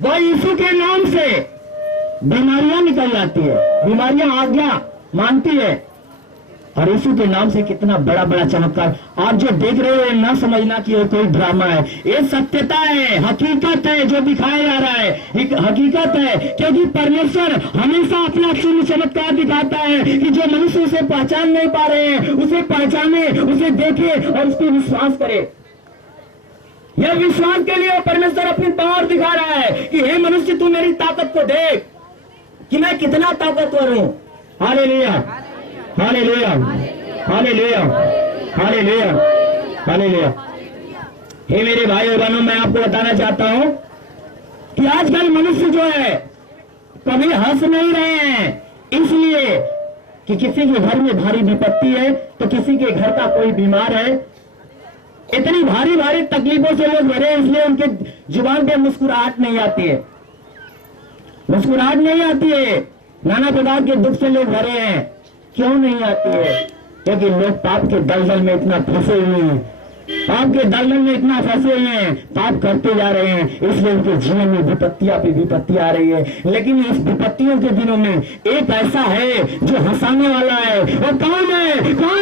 वो यीशु के नाम से बीमारियां निकल जाती है, बीमारियां आज्ञा मानती है। और यीशु के नाम से कितना बड़ा बड़ा चमत्कार। आप जो देख रहे हो ना समझना कि ये कोई ड्रामा है, ये सत्यता है, हकीकत है जो दिखाया जा रहा है, एक हकीकत है। क्योंकि परमेश्वर हमेशा अपना शुभ चमत्कार दिखाता है कि जो मनुष्य उसे पहचान नहीं पा रहे हैं उसे पहचाने, उसे देखे और उस पर विश्वास करे। यह विश्वास के लिए परमेश्वर अपनी पावर दिखा रहा है कि हे मनुष्य तू मेरी ताकत को देख कि मैं कितना ताकतवर हूं। Hallelujah, hallelujah, hallelujah, hallelujah, hallelujah. हे मेरे भाई और बहनों, मैं आपको बताना चाहता हूं कि आजकल मनुष्य जो है कभी हंस नहीं रहे हैं, इसलिए कि किसी के घर में भारी विपत्ति है तो किसी के घर का कोई बीमार है। इतनी भारी भारी तकलीफों से लोग भरे, इसलिए उनके जुबान पे मुस्कुराहट नहीं आती है, मुस्कुराहट नहीं आती है। नाना प्रकार के दुख से लोग भरे हैं। क्यों नहीं आती है? क्योंकि लोग पाप के दलदल में इतना फंसे हुए हैं, पाप के दलदल में इतना फंसे हुए हैं, पाप करते जा रहे हैं, इसलिए उनके जीवन में विपत्तियां पे विपत्ति आ रही है। लेकिन इस विपत्तियों के दिनों में एक ऐसा है जो हंसाने वाला है। वो कौन है? कौन?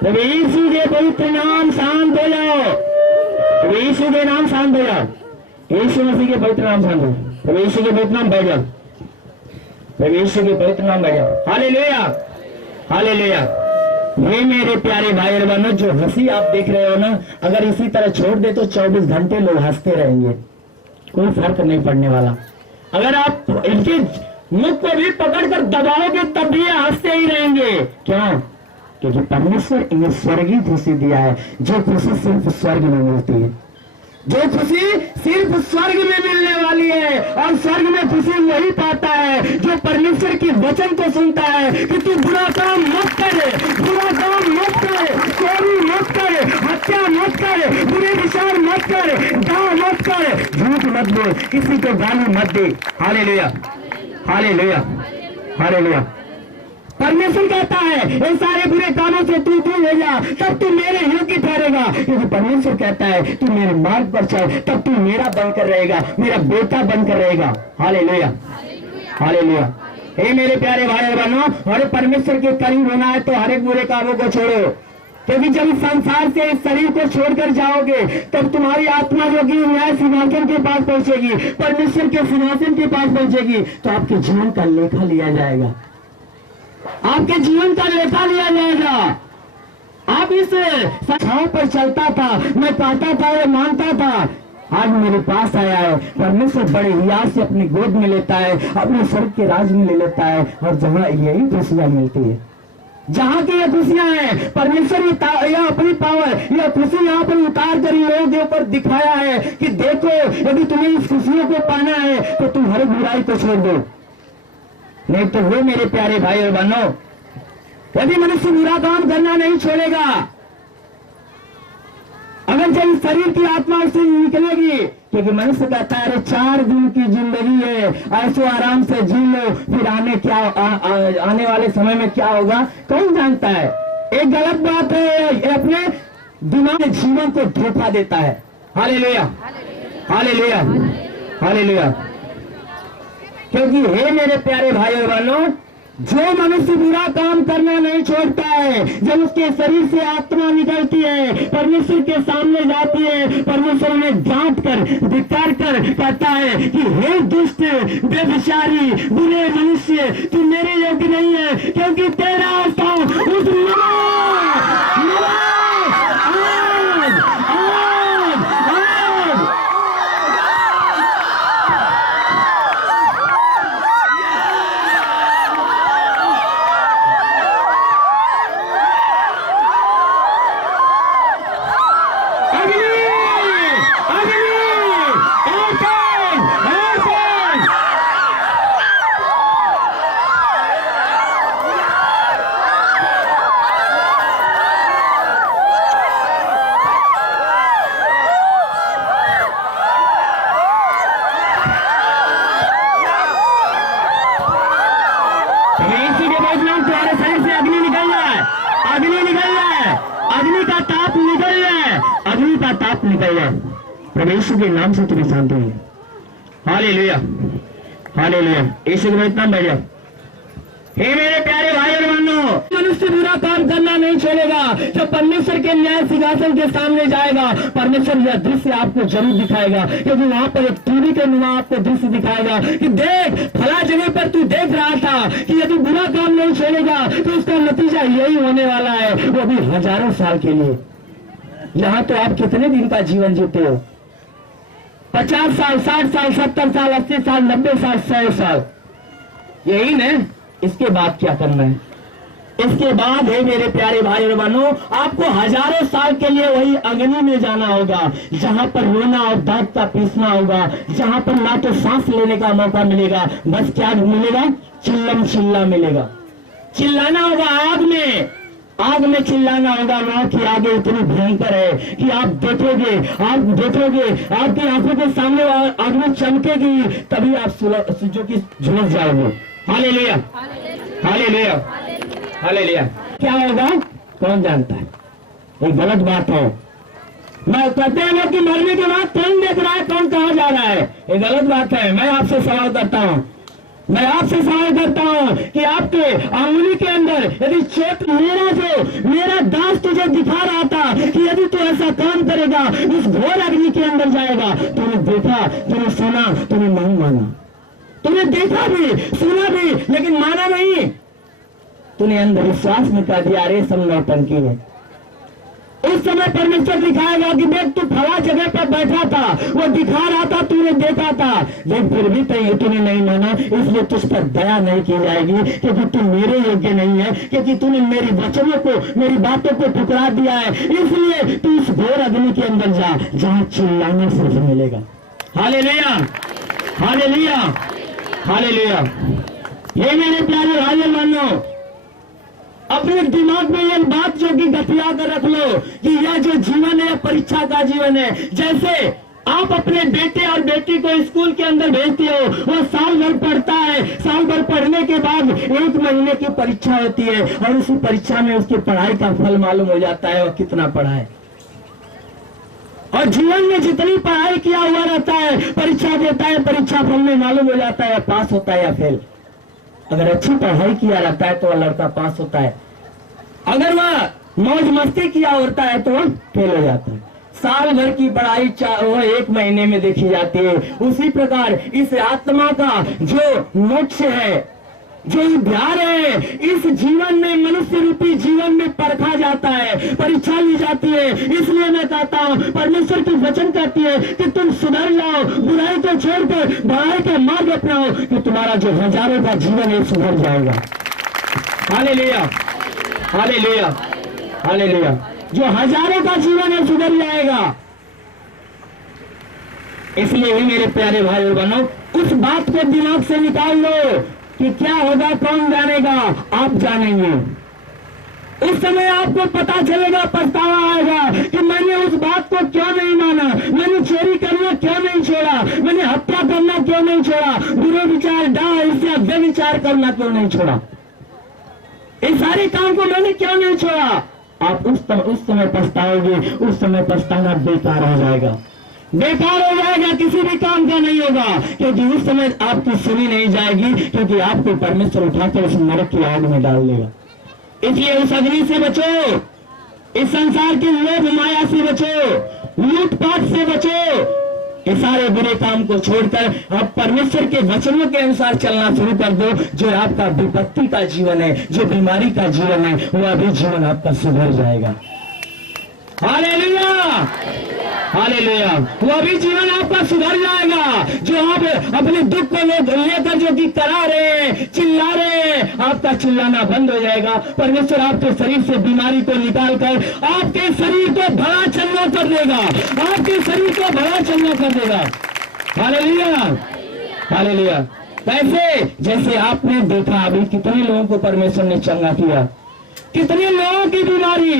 देखो, यीशु के पवित्र नाम शांत हो जाओ, यीशु के नाम शांत हो जाओ, यीशु मसीह के पवित्र नाम शांत हो जाओ, यीशु के पवित्र नाम बैठ जाओ, यीशु के पवित्र नाम बैठ जाओ। Hallelujah, hallelujah. ये मेरे प्यारे भाई और बहनों, जो हंसी आप देख रहे हो ना, अगर इसी तरह छोड़ दे तो 24 घंटे लोग हंसते रहेंगे, कोई फर्क नहीं पड़ने वाला। अगर आप इनके मुख को भी पकड़कर दबाओगे तब भी हंसते ही रहेंगे। क्यों? क्योंकि परमेश्वर इन्हें स्वर्गीय खुशी दिया है, जो खुशी सिर्फ स्वर्ग में मिलती है, जो खुशी सिर्फ स्वर्ग में मिलने वाली है। और स्वर्ग में खुशी वही पाता है जो परमेश्वर के वचन को सुनता है कि तू बुरा काम मत करे, बुरा काम मत करे, चोरी मत करे, हत्या मत करे, बुरे विचार मत करे, गाँव मत करे, झूठ मत बोल, किसी को गाली मत दे। Hallelujah, hallelujah, hallelujah. परमेश्वर कहता है इन सारे बुरे कामों से तू दूर हो जा, तब तू मेरे योग्य ठहरेगा। क्योंकि परमेश्वर कहता है तू मेरे मार्ग पर चल, तब तू मेरा बनकर रहेगा, मेरा बेटा बनकर रहेगा। Hallelujah, hallelujah. हे मेरे प्यारे भाई और बहनों, हर परमेश्वर के करीब होना है तो हर एक बुरे कामों को छोड़ो। क्योंकि जब इस संसार से इस शरीर को छोड़कर जाओगे तब तुम्हारी आत्मा जो कि न्याय सिंहासन के पास पहुंचेगी, परमेश्वर के सिंहासन के पास पहुंचेगी, तो आपके जीवन का लेखा लिया जाएगा, आपके जीवन का लेखा लिया जाएगा। आप इस छाव पर चलता था, मैं पाता था, वो मानता था, आज मेरे पास आया है। परमेश्वर बड़े हियाज से अपनी गोद में लेता है, अपने स्वर्ग के राज में ले लेता है, और जहाँ यही खुशियां मिलती है, जहाँ की ये खुशियां हैं, परमेश्वर यह अपनी पावर, यह खुशी यहाँ पर उतार कर लोगों के ऊपर दिखाया है कि देखो, यदि तुम्हें इस खुशियों को पाना है तो तुम हर बुराई को छोड़ दो। नहीं तो वो मेरे प्यारे भाई और बहनों, यदि मनुष्य बुरा काम करना नहीं छोड़ेगा, अगर जब शरीर की आत्मा उससे निकलेगी, क्योंकि मनुष्य कहता है अरे 4 दिन की जिंदगी है, ऐसो आराम से जी लो, फिर आने वाले समय में क्या होगा कौन जानता है। एक गलत बात है, ये अपने दिमाग जीवन को धोखा देता है। Hallelujah, hallelujah, hallelujah. क्योंकि हे मेरे प्यारे भाई और बहनों, जो मनुष्य बुरा काम करना नहीं छोड़ता है, जब उसके शरीर से आत्मा निकलती है, परमेश्वर के सामने जाती है, परमेश्वर में डांट कर, धिक्कार कर कहता है कि हे दुष्ट, बेविचारी, बुरे मनुष्य, तू मेरे योग्य नहीं है, क्योंकि तेरा स्थान उस निकल जाए, प्रभु यीशु के नाम से तुम्हें शांति मिले। Hallelujah, hallelujah. यीशु के पवित्र नाम बैठ जाओ। हे मेरे प्यारे भाई और बहनों, मनुष्य बुरा काम करना नहीं छोड़ेगा। जब परमेश्वर के न्याय सिंहासन के सामने जाएगा, परमेश्वर यह दृश्य आपको जरूर दिखाएगा, क्योंकि वहां पर एक टीवी के नुमा आपको दृश्य दिखाएगा कि देख, फला जगह पर तू देख रहा था कि यदि बुरा काम नहीं छोड़ेगा तो उसका नतीजा यही होने वाला है, वो भी हजारों साल के लिए। यहाँ तो आप कितने दिन का जीवन जीते हो? 50 साल, 60 साल, 70 साल, 80 साल, 90 साल, 100 साल, यही न। इसके बाद क्या करना है? इसके बाद है मेरे प्यारे भाई और बहनों, आपको हजारों साल के लिए वही अग्नि में जाना होगा, जहां पर रोना और दांत का पीसना होगा, जहां पर ना तो सांस लेने का मौका मिलेगा, बस क्या मिलेगा? चिल्लम चिल्ला मिलेगा। चिल्लाना होगा आग में, आग में चिल्लाना होगा। वहां की आगे इतनी भयंकर है कि आप देखोगे, आपकी आंखों के सामने आग में चमकेगी, तभी आप जो कि झुलस जाओगे। Hallelujah, hallelujah, hallelujah. क्या होगा कौन जानता है? ये गलत बात है। मैं कहते हैं लोग कि मरने के बाद कौन देख रहा है, कौन कहाँ जा रहा है, ये गलत बात है। मैं आपसे सवाल करता हूँ, मैं आपसे सवाल करता हूँ कि आपके अंगुली के अंदर यदि चोट, मेरा दांत तुझे दिखा रहा था कि यदि तू ऐसा काम करेगा इस घोर अग्नि के अंदर जाएगा, तूने देखा, तूने सुना, तूने नहीं माना। तूने देखा भी, सुना भी, लेकिन माना नहीं। तूने अंधविश्वास में कर दिया, अरे सब नौटंकी है। उस समय परमेश्वर दिखाएगा कि देख, तू फला जगह पर बैठा था, वो दिखा रहा था, तूने देखा था, लेकिन फिर भी तूने नहीं माना, इसलिए तुझ पर दया नहीं की जाएगी, क्योंकि तू मेरे योग्य नहीं है, क्योंकि तूने मेरी वचनों को, मेरी बातों को ठुकरा दिया है। इसलिए तू इस घोर अग्नि के अंदर जा, जहां चिल्लाना सिर्फ मिलेगा। Hallelujah, hallelujah, hallelujah. ये मेरे प्यारे भाई और बहनों, अपने दिमाग में ये बात जो कि गठिया कर रख लो कि यह जो जीवन है परीक्षा का जीवन है। जैसे आप अपने बेटे और बेटी को स्कूल के अंदर भेजते हो, वो साल भर पढ़ता है, साल भर पढ़ने के बाद 1 महीने की परीक्षा होती है, और उसी परीक्षा में उसकी पढ़ाई का फल मालूम हो जाता है, वो कितना पढ़ा है। और जीवन में जितनी पढ़ाई किया हुआ रहता है, परीक्षा देता है, परीक्षा फल में मालूम हो जाता है पास होता है या फेल। अगर अच्छी पढ़ाई किया रहता है तो वह लड़का पास होता है, अगर वह मौज मस्ती किया होता है तो वह फेल हो जाता है। साल भर की पढ़ाई वह 1 महीने में देखी जाती है। उसी प्रकार इस आत्मा का जो मोक्ष है, जो उद्धार है, इस जीवन में, मनुष्य रूपी जीवन में परखा जाता है, परीक्षा ली जाती है। इसलिए मैं कहता हूँ, परमेश्वर की वचन कहती है कि तुम सुधर जाओ, बुराई को छोड़कर भलाई का मार्ग अपनाओ, कि तुम्हारा जो हजारों का जीवन है सुधर जाएगा। Hallelujah, hallelujah, hallelujah. जो हजारों का जीवन है सुधर जाएगा। इसलिए भी मेरे प्यारे भाई और बहनों, उस बात को दिमाग से निकाल लो कि क्या होगा कौन जानेगा, आप जानेंगे। उस समय आपको पता चलेगा, पछतावा आएगा कि मैंने उस बात को क्यों नहीं माना, मैंने चोरी करना क्यों नहीं छोड़ा, मैंने हत्या करना क्यों नहीं छोड़ा, बुरे विचार, डाह, ईर्ष्या, व्यभिचार करना क्यों नहीं छोड़ा, इन सारे काम को मैंने क्यों नहीं छोड़ा। आप उस समय पछताओगे। उस समय पछताना बेकार हो जाएगा, बेकार हो जाएगा, किसी भी काम का नहीं होगा, क्योंकि उस समय आपकी सुनी नहीं जाएगी, क्योंकि आपको परमेश्वर उठाकर उस नरक की आग में डाल देगा। इसलिए उस अग्नि से बचो, इस संसार के लोभ माया से बचो, लूटपाट से बचो। ये सारे बुरे काम को छोड़कर आप परमेश्वर के वचनों के अनुसार चलना शुरू कर दो। जो आपका विपत्ति का जीवन है, जो बीमारी का जीवन है, वह भी जीवन आपका सुधर जाएगा। Hallelujah, hallelujah. वह भी जीवन आपका सुधर जाएगा। जो आप अपने दुख को लेकर जो कि करा रहे हैं, चिल्ला रहे हैं, आपका चिल्लाना बंद हो जाएगा। परमेश्वर आपके शरीर से बीमारी को निकालकर आपके शरीर को भला चंगा कर देगा, आपके शरीर को भला चंगा कर देगा। Hallelujah, hallelujah. कैसे? जैसे आपने देखा अभी कितने लोगों को परमेश्वर ने चंगा किया, कितने लोगों की बीमारी